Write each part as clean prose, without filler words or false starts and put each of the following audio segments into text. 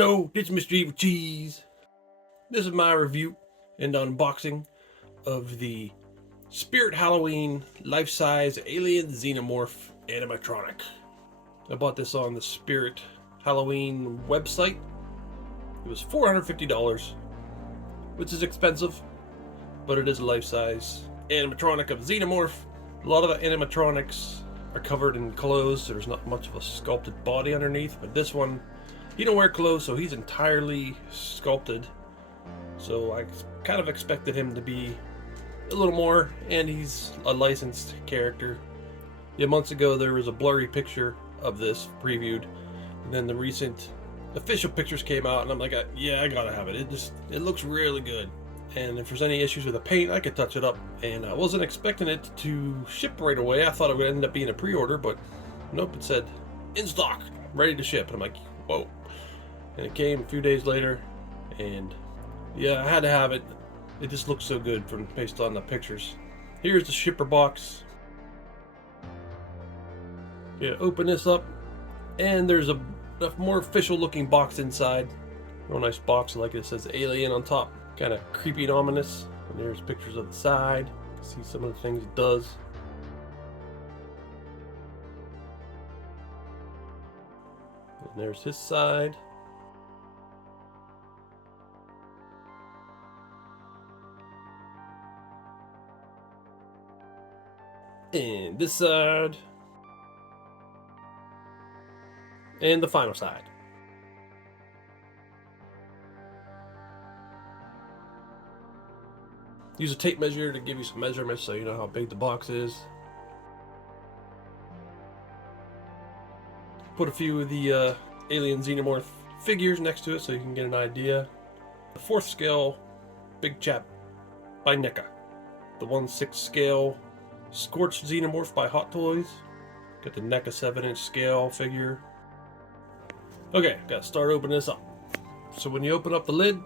Hello, it's Mr. Evilcheese. This is my review and unboxing of the Spirit Halloween life-size Alien Xenomorph Animatronic. I bought this on the Spirit Halloween website. It was $450, which is expensive, but it is a life-size animatronic of Xenomorph. A lot of the animatronics are covered in clothes, so there's not much of a sculpted body underneath, but this one, he don't wear clothes, so he's entirely sculpted. So I kind of expected him to be a little more, and he's a licensed character. Yeah, months ago there was a blurry picture of this previewed, and then the recent official pictures came out, and I'm like, yeah, I gotta have it. It looks really good. And if there's any issues with the paint, I could touch it up. And I wasn't expecting it to ship right away. I thought it would end up being a pre-order, but nope, it said in stock, ready to ship. And I'm like, whoa. And it came a few days later, and yeah, I had to have it. It just looks so good based on the pictures. Here's the shipper box. Yeah, open this up, and there's a more official looking box inside. Real nice box, like it says Alien on top. Kind of creepy and ominous. And there's pictures of the side. See some of the things it does. And there's his side. And this side. And the final side. Use a tape measure to give you some measurements so you know how big the box is. Put a few of the Alien Xenomorph figures next to it so you can get an idea. The 4th scale Big Chap by NECA. The 1/6 scale Scorched Xenomorph by Hot Toys. Got the NECA 7-inch scale figure. Okay, gotta start opening this up. So when you open up the lid,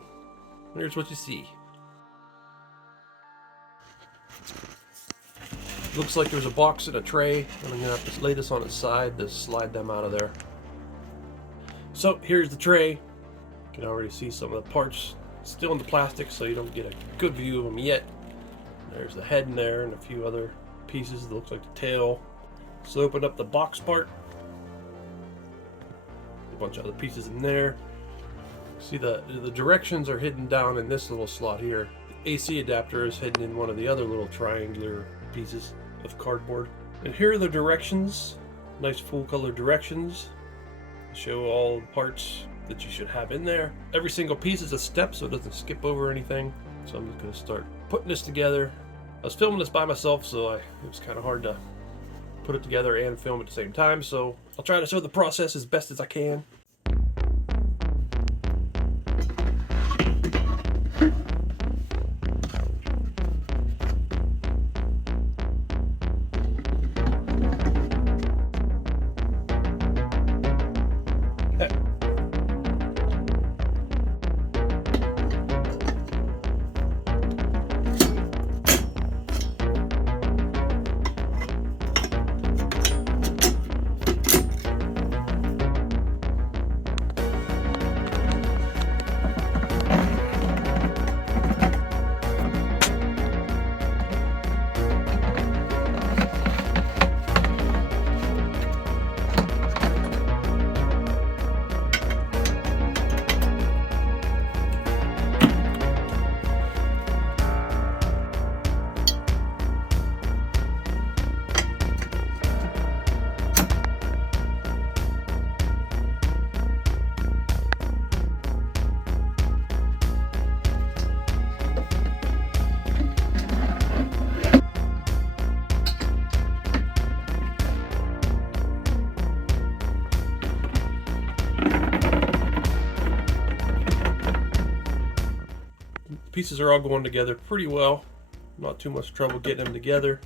here's what you see. Looks like there's a box and a tray, and I'm gonna have to lay this on its side to slide them out of there. So here's the tray. You can already see some of the parts still in the plastic, so you don't get a good view of them yet. There's the head in there and a few other pieces that looks like the tail. So open up the box part. A bunch of other pieces in there. See the directions are hidden down in this little slot here. The AC adapter is hidden in one of the other little triangular pieces of cardboard. And here are the directions. Nice full color directions. Show all the parts that you should have in there. Every single piece is a step so it doesn't skip over anything. So I'm just going to start putting this together. I was filming this by myself, so it was kind of hard to put it together and film at the same time. So I'll try to show the process as best as I can. Pieces are all going together pretty well. Not too much trouble getting them together.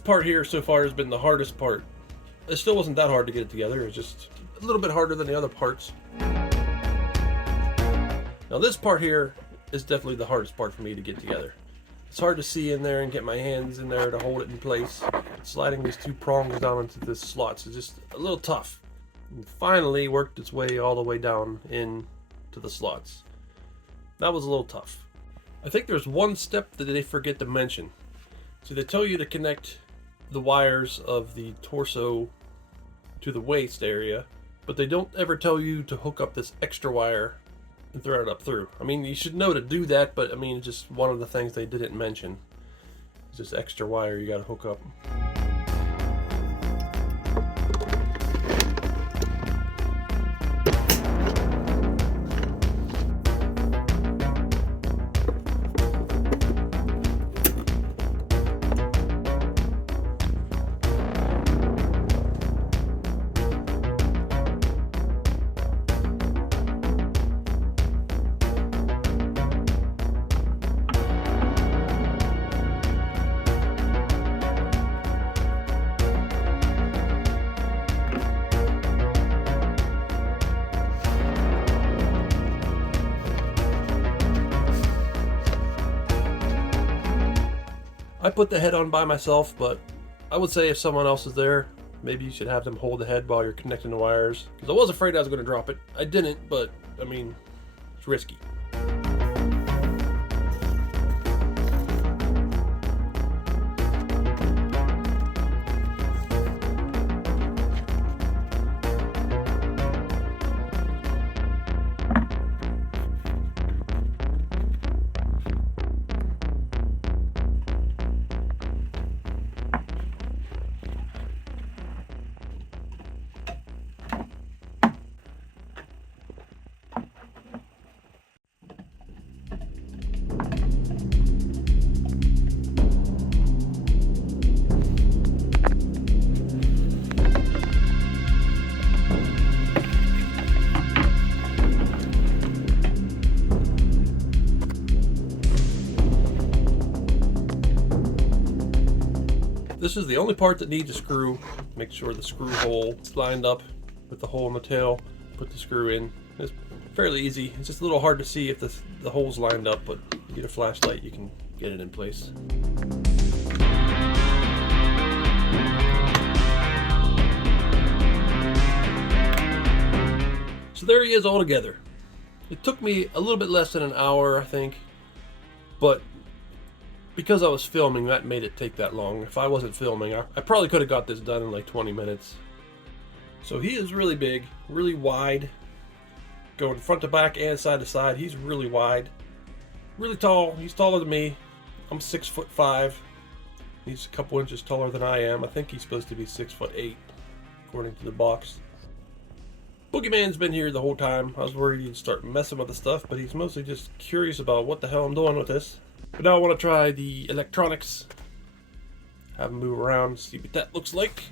part here so far has been the hardest part. It still wasn't that hard to get it together. It was just a little bit harder than the other parts. Now this part here is definitely the hardest part for me to get together. It's hard to see in there and get my hands in there to hold it in place. Sliding these two prongs down into the slots is just a little tough. And finally worked its way all the way down into the slots. That was a little tough. I think there's one step that they forget to mention. So they tell you to connect the wires of the torso to the waist area, but they don't ever tell you to hook up this extra wire and thread it up through. I mean, you should know to do that, but I mean, it's just one of the things they didn't mention. It's this extra wire you gotta hook up. I put the head on by myself, but I would say if someone else is there, maybe you should have them hold the head while you're connecting the wires. Because I was afraid I was going to drop it. I didn't, but I mean, it's risky. This is the only part that needs a screw. Make sure the screw hole is lined up with the hole in the tail. Put the screw in. It's fairly easy. It's just a little hard to see if the hole's lined up, but you get a flashlight, you can get it in place. So there he is all together. It took me a little bit less than an hour, I think, but because I was filming, that made it take that long. If I wasn't filming, I probably could have got this done in like 20 minutes. So he is really big, really wide, going front to back and side to side. He's really wide, really tall. He's taller than me. I'm 6'5". He's a couple inches taller than I am. I think he's supposed to be 6'8", according to the box. Boogeyman's been here the whole time. I was worried he'd start messing with the stuff, but he's mostly just curious about what the hell I'm doing with this. But now I want to try the electronics. Have him move around, see what that looks like.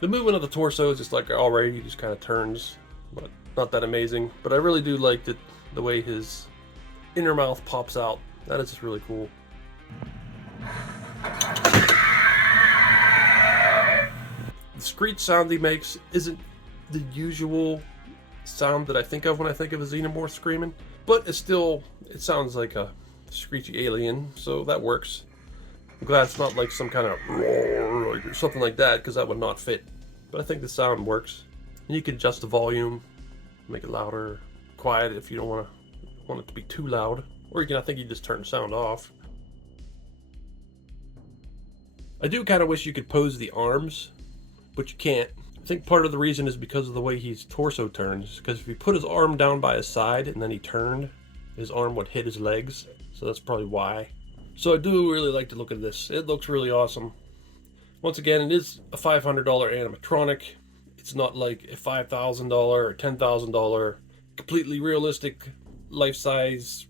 The movement of the torso is just like already, he just kind of turns, but not that amazing. But I really do like the way his inner mouth pops out. That is just really cool. The screech sound he makes isn't the usual sound that I think of when I think of a xenomorph screaming, but it sounds like a screechy alien, so that works. I'm glad it's not like some kind of roar or something like that, because that would not fit. But I think the sound works. And you can adjust the volume, make it louder, quiet if you don't want it to be too loud. Or I think you just turn the sound off. I do kind of wish you could pose the arms, but you can't. I think part of the reason is because of the way his torso turns. Because if he put his arm down by his side and then he turned, his arm would hit his legs. So that's probably why. So I do really like to look at this. It looks really awesome. Once again, it is a $500 animatronic. It's not like a $5,000 or $10,000 completely realistic life-size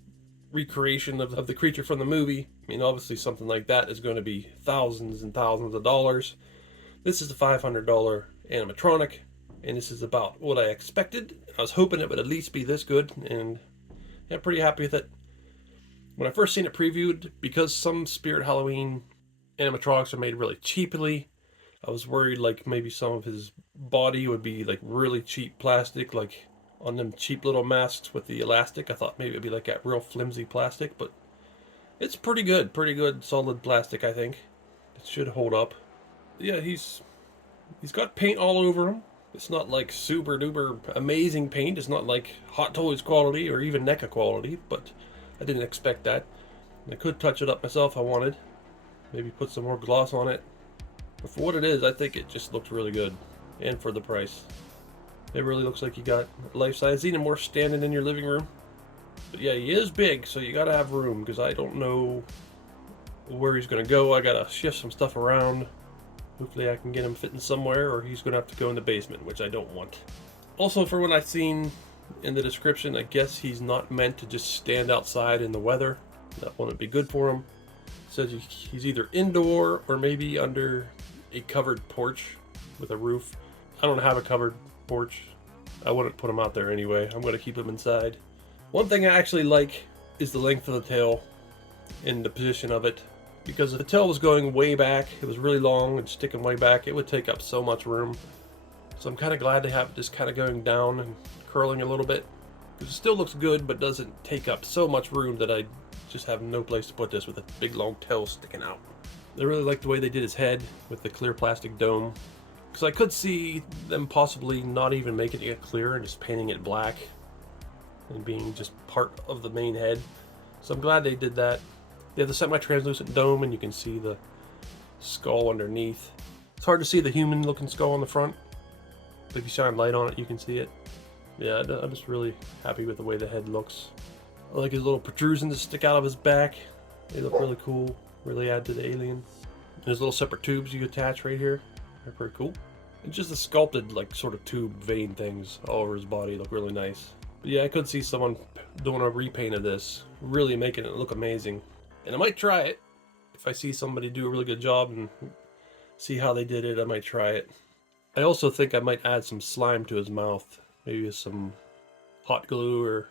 recreation of the creature from the movie. I mean, obviously something like that is going to be thousands and thousands of dollars. This is a $500 animatronic, and this is about what I expected. I was hoping it would at least be this good, and I'm pretty happy with it. When I first seen it previewed, because some Spirit Halloween animatronics are made really cheaply, I was worried like maybe some of his body would be like really cheap plastic, like on them cheap little masks with the elastic. I thought maybe it'd be like that real flimsy plastic, but it's pretty good solid plastic. I think it should hold up. Yeah, he's got paint all over him. It's not like super duper amazing paint. It's not like Hot Toys quality or even NECA quality, but I didn't expect that. I could touch it up myself if I wanted. Maybe put some more gloss on it. But for what it is, I think it just looks really good. And for the price. It really looks like you got a life-size Xenomorph standing in your living room. But yeah, he is big, so you gotta have room, because I don't know where he's gonna go. I gotta shift some stuff around. Hopefully I can get him fitting somewhere, or he's gonna have to go in the basement, which I don't want. Also, for what I've seen in the description, I guess he's not meant to just stand outside in the weather. That wouldn't be good for him. It says he's either indoor or maybe under a covered porch with a roof. I don't have a covered porch. I wouldn't put him out there anyway. I'm going to keep him inside. One thing I actually like is the length of the tail and the position of it. Because if the tail was going way back, it was really long and sticking way back, it would take up so much room. So I'm kind of glad to have it just kind of going down and curling a little bit. Because it still looks good, but doesn't take up so much room that I just have no place to put this with a big long tail sticking out. I really like the way they did his head with the clear plastic dome. Because I could see them possibly not even making it clear and just painting it black. And being just part of the main head. So I'm glad they did that. They have the semi-translucent dome and you can see the skull underneath. It's hard to see the human looking skull on the front. But if you shine light on it, you can see it. Yeah, I'm just really happy with the way the head looks. I like his little protrusions that stick out of his back. They look really cool. Really add to the alien. And his little separate tubes you attach right here. They're pretty cool. And just the sculpted like sort of tube vein things all over his body look really nice. But yeah, I could see someone doing a repaint of this, really making it look amazing. And I might try it. If I see somebody do a really good job and see how they did it, I might try it. I also think I might add some slime to his mouth. Maybe some hot glue or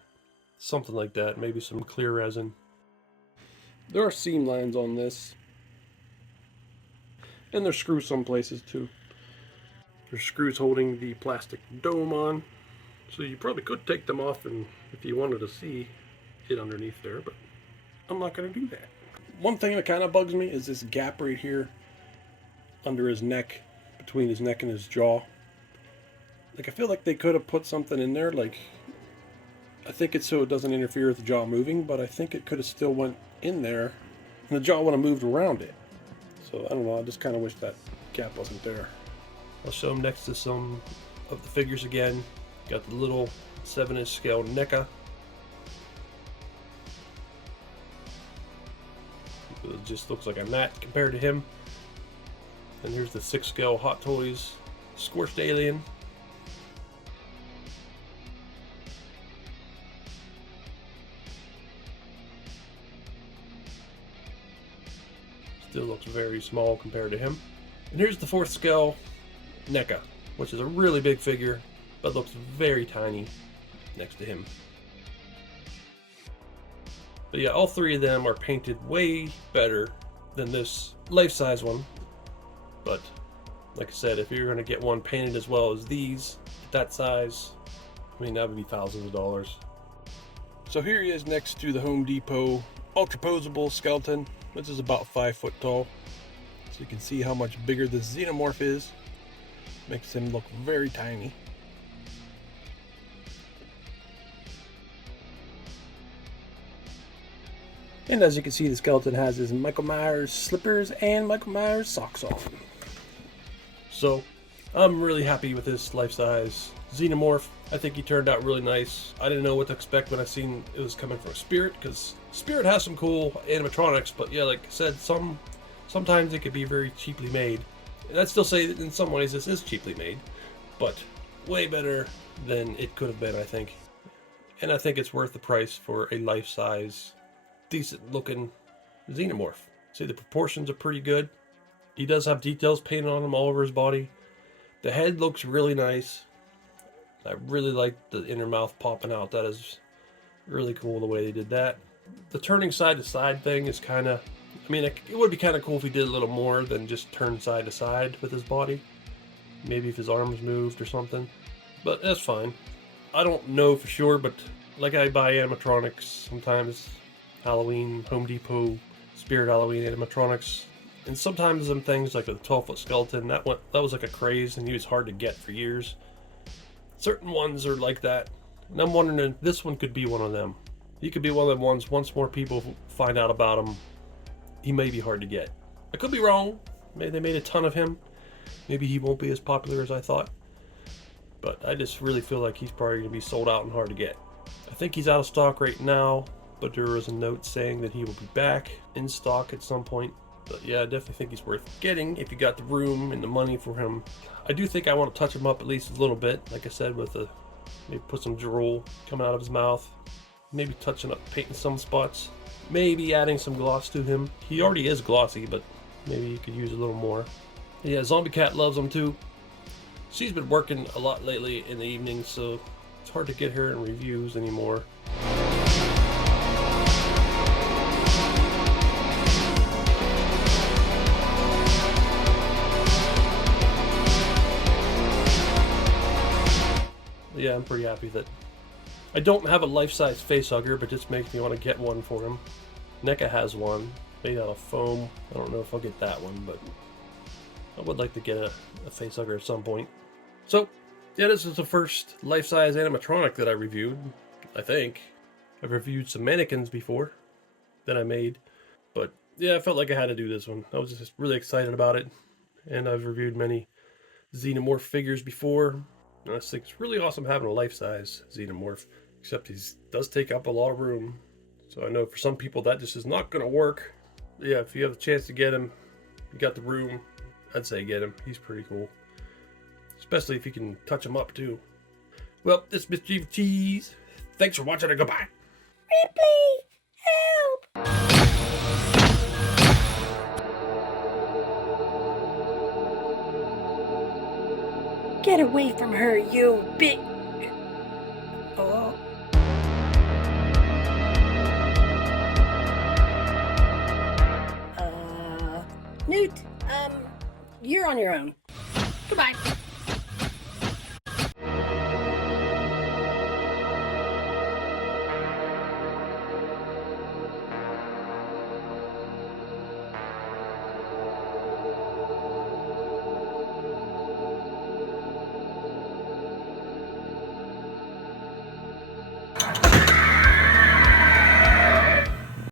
something like that. Maybe some clear resin. There are seam lines on this. And there's screws some places too. There's screws holding the plastic dome on. So you probably could take them off and if you wanted to see it underneath there, but I'm not going to do that. One thing that kind of bugs me is this gap right here under his neck, between his neck and his jaw. Like, I feel like they could have put something in there, like, I think it's so it doesn't interfere with the jaw moving, but I think it could have still went in there and the jaw would have moved around it. So I don't know, I just kind of wish that gap wasn't there. I'll show them next to some of the figures again. Got the little 7-inch scale NECA. It just looks like a gnat compared to him. And here's the 6 scale Hot Toys Scorched Alien. Still looks very small compared to him. And here's the 4th scale NECA, which is a really big figure, but looks very tiny next to him. But yeah, all 3 of them are painted way better than this life-size one. But like I said, if you're going to get one painted as well as these, at that size, I mean, that would be thousands of dollars. So here he is next to the Home Depot Ultra Posable skeleton, which is about 5 foot tall. So you can see how much bigger this Xenomorph is. Makes him look very tiny. And as you can see, the skeleton has his Michael Myers slippers and Michael Myers socks on. So, I'm really happy with this life-size Xenomorph. I think he turned out really nice. I didn't know what to expect when I seen it was coming from Spirit, because Spirit has some cool animatronics, but yeah, like I said, sometimes it could be very cheaply made. And I'd still say that in some ways this is cheaply made, but way better than it could have been, I think. And I think it's worth the price for a life-size, decent-looking Xenomorph. See, the proportions are pretty good. He does have details painted on him all over his body. The head looks really nice. I really like the inner mouth popping out. That is really cool the way they did that. The turning side to side thing is kind of, I mean, it would be kind of cool if he did a little more than just turn side to side with his body. Maybe if his arms moved or something. But that's fine. I don't know for sure, but like I buy animatronics sometimes. Halloween, Home Depot, Spirit Halloween animatronics. And sometimes them things like the 12-foot skeleton, that was like a craze and he was hard to get for years. Certain ones are like that. And I'm wondering if this one could be one of them. He could be one of them ones, once more people find out about him, he may be hard to get. I could be wrong. Maybe they made a ton of him. Maybe he won't be as popular as I thought. But I just really feel like he's probably going to be sold out and hard to get. I think he's out of stock right now, but there was a note saying that he will be back in stock at some point. But yeah, I definitely think he's worth getting if you got the room and the money for him. I do think I want to touch him up at least a little bit, like I said, with maybe put some drool coming out of his mouth. Maybe touching up, painting some spots. Maybe adding some gloss to him. He already is glossy, but maybe you could use a little more. Yeah, Zombie Cat loves him too. She's been working a lot lately in the evenings, so it's hard to get her in reviews anymore. Yeah, I'm pretty happy that I don't have a life-size facehugger, but just makes me want to get one for him. NECA has one made out of foam. I don't know if I'll get that one, but I would like to get a facehugger at some point. So, yeah, this is the first life-size animatronic that I reviewed, I think. I've reviewed some mannequins before that I made, but yeah, I felt like I had to do this one. I was just really excited about it, and I've reviewed many Xenomorph figures before. And I just think it's really awesome having a life-size Xenomorph, except he does take up a lot of room. So I know for some people that just is not going to work. Yeah, if you have a chance to get him, you got the room, I'd say get him. He's pretty cool. Especially if you can touch him up too. Well, this is Mr. Evilcheese. Thanks for watching and goodbye. Ripley, help! Get away from her, you bit. Oh. Newt, you're on your own. Goodbye.